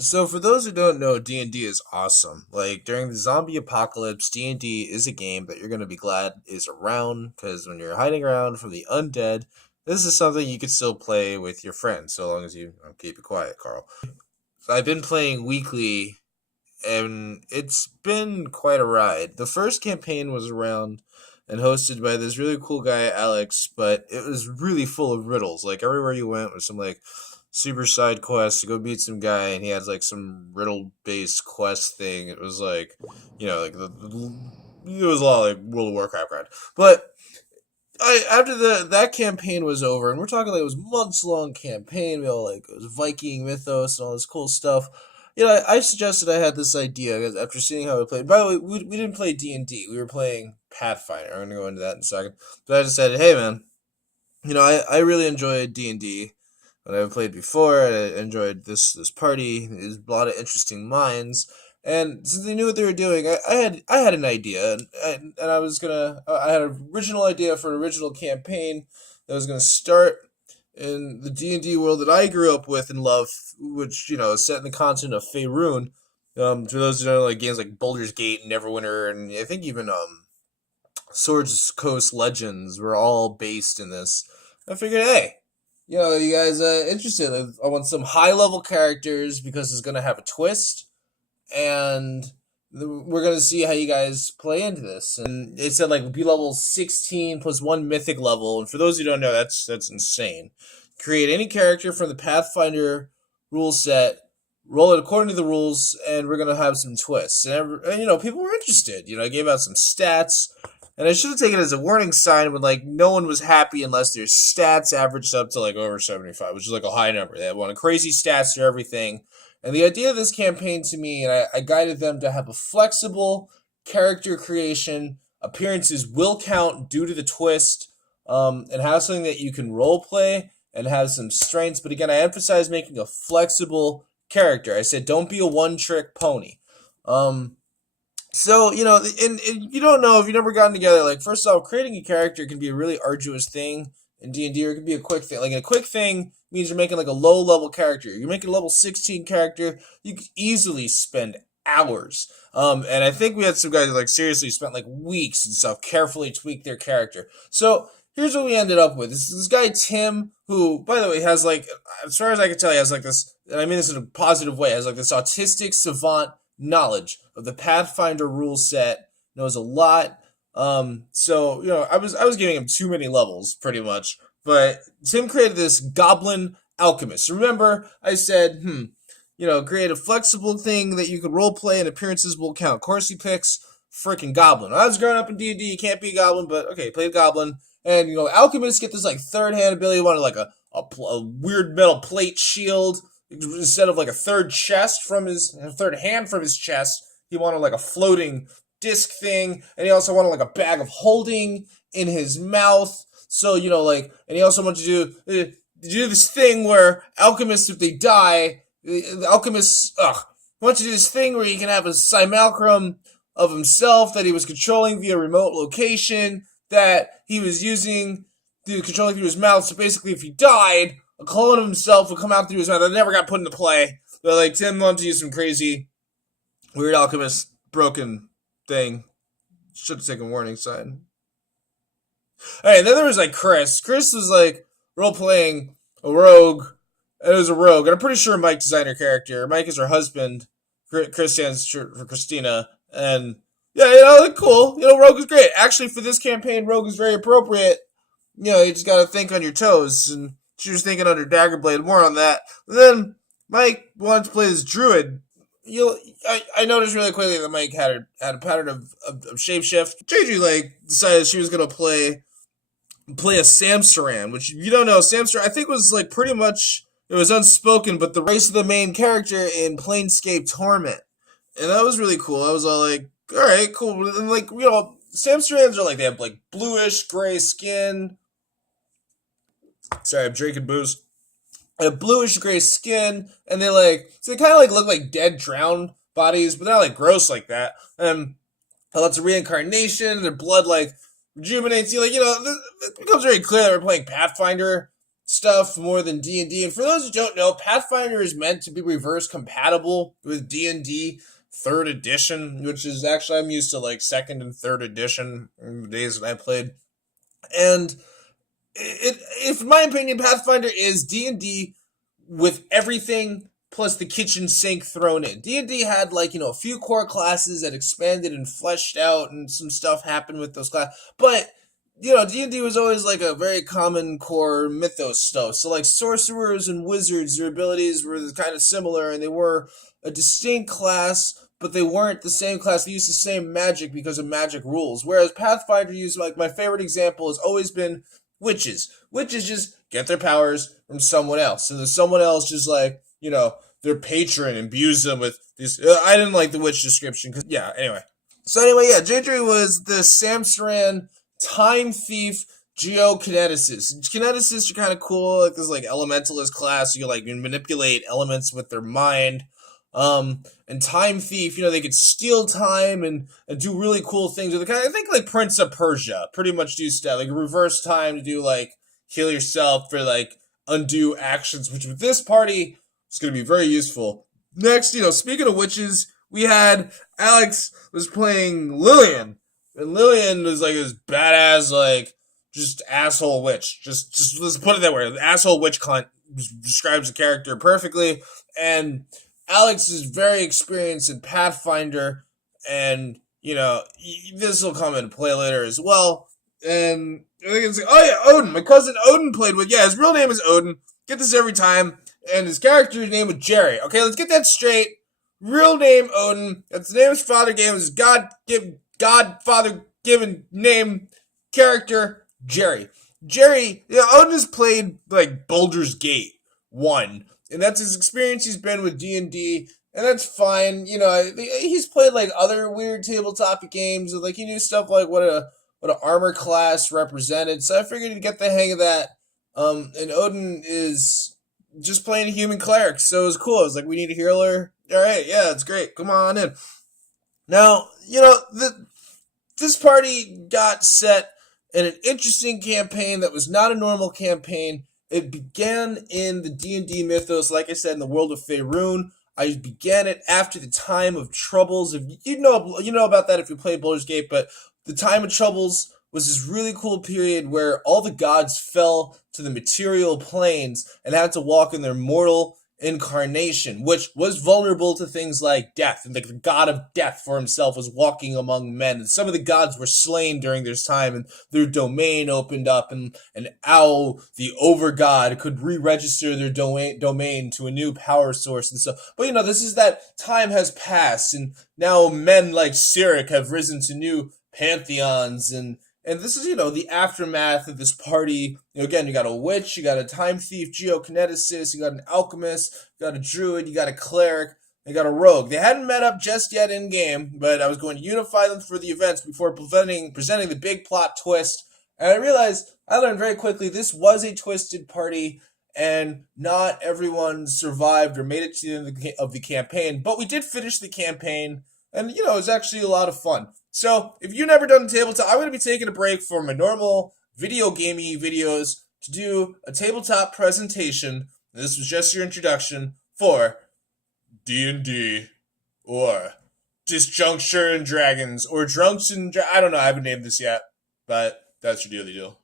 So for those who don't know, D&D is awesome. Like during the zombie apocalypse, D&D is a game that you're going to be glad is around because when you're hiding around from the undead, this is something you could still play with your friends so long as you keep it quiet, Carl. So I've been playing weekly and it's been quite a ride. The first campaign was around and hosted by this really cool guy, Alex, but it was really full of riddles. Like everywhere you went was some like super side quest to go meet some guy, and he had like some riddle based quest thing. It was like, like it was a lot like World of Warcraft grind. But after that campaign was over, and we're talking like it was months long campaign. We all like it was Viking mythos and all this cool stuff. I suggested I had this idea 'cause after seeing how we played. By the way, we didn't play D&D. We were playing Pathfinder. I'm gonna go into that in a second. But I decided, hey man, I really enjoyed D&D when I've played before. I enjoyed this party. There's a lot of interesting minds. And since they knew what they were doing, I had an idea, and I had an original idea for an original campaign that was gonna start in the D&D world that I grew up with and love, which is set in the continent of Faerun. For those who know, like games like Baldur's Gate, Neverwinter, and I think even Swords Coast Legends were all based in this. I figured, hey, you guys interested? I want some high level characters because it's gonna have a twist, and we're gonna see how you guys play into this. And it said like be level 16 plus one mythic level. And for those who don't know, that's insane. Create any character from the Pathfinder rule set, roll it according to the rules, and we're gonna have some twists. And people were interested. I gave out some stats. And I should have taken it as a warning sign when like no one was happy unless their stats averaged up to like over 75, which is like a high number. They had one crazy stats for everything. And the idea of this campaign to me, and I guided them to have a flexible character creation. Appearances will count due to the twist, and have something that you can role play and have some strengths. But again, I emphasize making a flexible character. I said don't be a one-trick pony. So, and you don't know if you've never gotten together. Like, first off, creating a character can be a really arduous thing in D&D, or it can be a quick thing. Like, a quick thing means you're making, like, a low-level character. You're making a level 16 character, you could easily spend hours. And I think we had some guys that, like, seriously spent, like, weeks and stuff carefully tweak their character. So, here's what we ended up with. This guy, Tim, who, by the way, has, like, as far as I can tell, he has, like, this, and I mean this in a positive way, has, like, this autistic savant knowledge of the Pathfinder rule set, knows a lot. So I was giving him too many levels, pretty much. But Tim created this goblin alchemist. Remember, I said, create a flexible thing that you could role play and appearances will count. Of course, he picks freaking goblin. When I was growing up in D&D, you can't be a goblin, but okay, play a goblin. And alchemists get this like third hand ability, wanted like a weird metal plate shield instead of like a third hand from his chest. He wanted like a floating disc thing, and he also wanted like a bag of holding in his mouth. So and he also wanted to do this thing where alchemists, if they die, the alchemists want to do this thing where he can have a simulacrum of himself that he was controlling via remote location that he was using to controlling through his mouth. So basically, if he died, a clone of himself would come out through his mouth. That never got put into play. But like Tim wanted to use some crazy, weird alchemist broken thing. Should have taken a warning sign. Alright, then there was like Chris. Chris was like role playing a rogue. And it was a rogue. And I'm pretty sure Mike designed her character. Mike is her husband. Chris stands for Christina. And yeah, cool. Rogue is great. Actually, for this campaign, Rogue is very appropriate. You just gotta think on your toes. And she was thinking under Daggerblade. More on that. And then Mike wanted to play this druid. I noticed really quickly that Mike had a pattern of shapeshift. JJ decided she was gonna play a Samsaran, which if you don't know, Samsaran I think was like pretty much, it was unspoken, but the race of the main character in Planescape Torment, and that was really cool. I was all like, all right, cool. And Samsarans are like they have like bluish gray skin. Sorry, I'm drinking booze. They have bluish gray skin, and they kind of like look like dead, drowned bodies, but they're not like gross like that. And lots of reincarnation. Their blood like rejuvenates you. It becomes very clear that we're playing Pathfinder. stuff more than D&D. And for those who don't know, Pathfinder is meant to be reverse compatible with D&D 3rd edition, which is actually, I'm used to like 2nd and 3rd edition in the days that I played. And if in my opinion, Pathfinder is D&D with everything plus the kitchen sink thrown in. D&D had like, a few core classes that expanded and fleshed out, and some stuff happened with those classes. But D&D was always like a very common core mythos stuff. So like sorcerers and wizards, their abilities were kind of similar, and they were a distinct class, but they weren't the same class. They used the same magic because of magic rules. Whereas Pathfinder used, like, my favorite example has always been witches. Witches just get their powers from someone else. So there's someone else just like, their patron imbues them with these. I didn't like the witch description because, anyway. So anyway, JJ was the Samsaran time thief geokineticist. Kineticists are kind of cool, like this like elementalist class. You like manipulate elements with their mind. And time thief, they could steal time and do really cool things with it. I think like Prince of Persia pretty much do stuff like reverse time to do like heal yourself for like undo actions, which with this party is going to be very useful. Next, speaking of witches, we had Alex was playing Lillian, and Lillian was like this badass, like just asshole witch. Just let's put it that way. The asshole witch cunt describes the character perfectly. And Alex is very experienced in Pathfinder, and this will come into play later as well. And I think it's like, oh yeah, Odin. My cousin Odin played with. Yeah, his real name is Odin. Get this every time. And his character's name was Jerry. Okay, let's get that straight. Real name Odin. That's the name his father gave him. His Godfather given name character Jerry. Jerry. Odin has played like Baldur's Gate 1. And that's his experience he's been with D&D, and that's fine. He's played like other weird tabletop games, and like he knew stuff like what an armor class represented. So I figured he'd get the hang of that. And Odin is just playing a human cleric, so it was cool. I was like, we need a healer. All right, yeah, it's great. Come on in. Now, this party got set in an interesting campaign that was not a normal campaign. It began in the D&D mythos, like I said, in the world of Faerun. I began it after the Time of Troubles. If you know about that if you played Baldur's Gate, but the Time of Troubles was this really cool period where all the gods fell to the material planes and had to walk in their mortal incarnation, which was vulnerable to things like death. And like the god of death for himself was walking among men. And some of the gods were slain during this time, and their domain opened up, and Owl, the over-god, could re-register their domain to a new power source and stuff. But this is that time has passed, and now men like Cyric have risen to new pantheons, and this is, the aftermath of this party. Again, you got a witch, you got a time thief, geokineticist, you got an alchemist, you got a druid, you got a cleric, you got a rogue. They hadn't met up just yet in game, but I was going to unify them for the events before presenting the big plot twist. And I learned very quickly this was a twisted party, and not everyone survived or made it to the end of the campaign. But we did finish the campaign, and it was actually a lot of fun. So, if you've never done tabletop, I'm going to be taking a break from my normal video gamey videos to do a tabletop presentation. This was just your introduction for D&D, or Disjuncture and Dragons, or Drunks and I don't know, I haven't named this yet, but that's your dealy deal.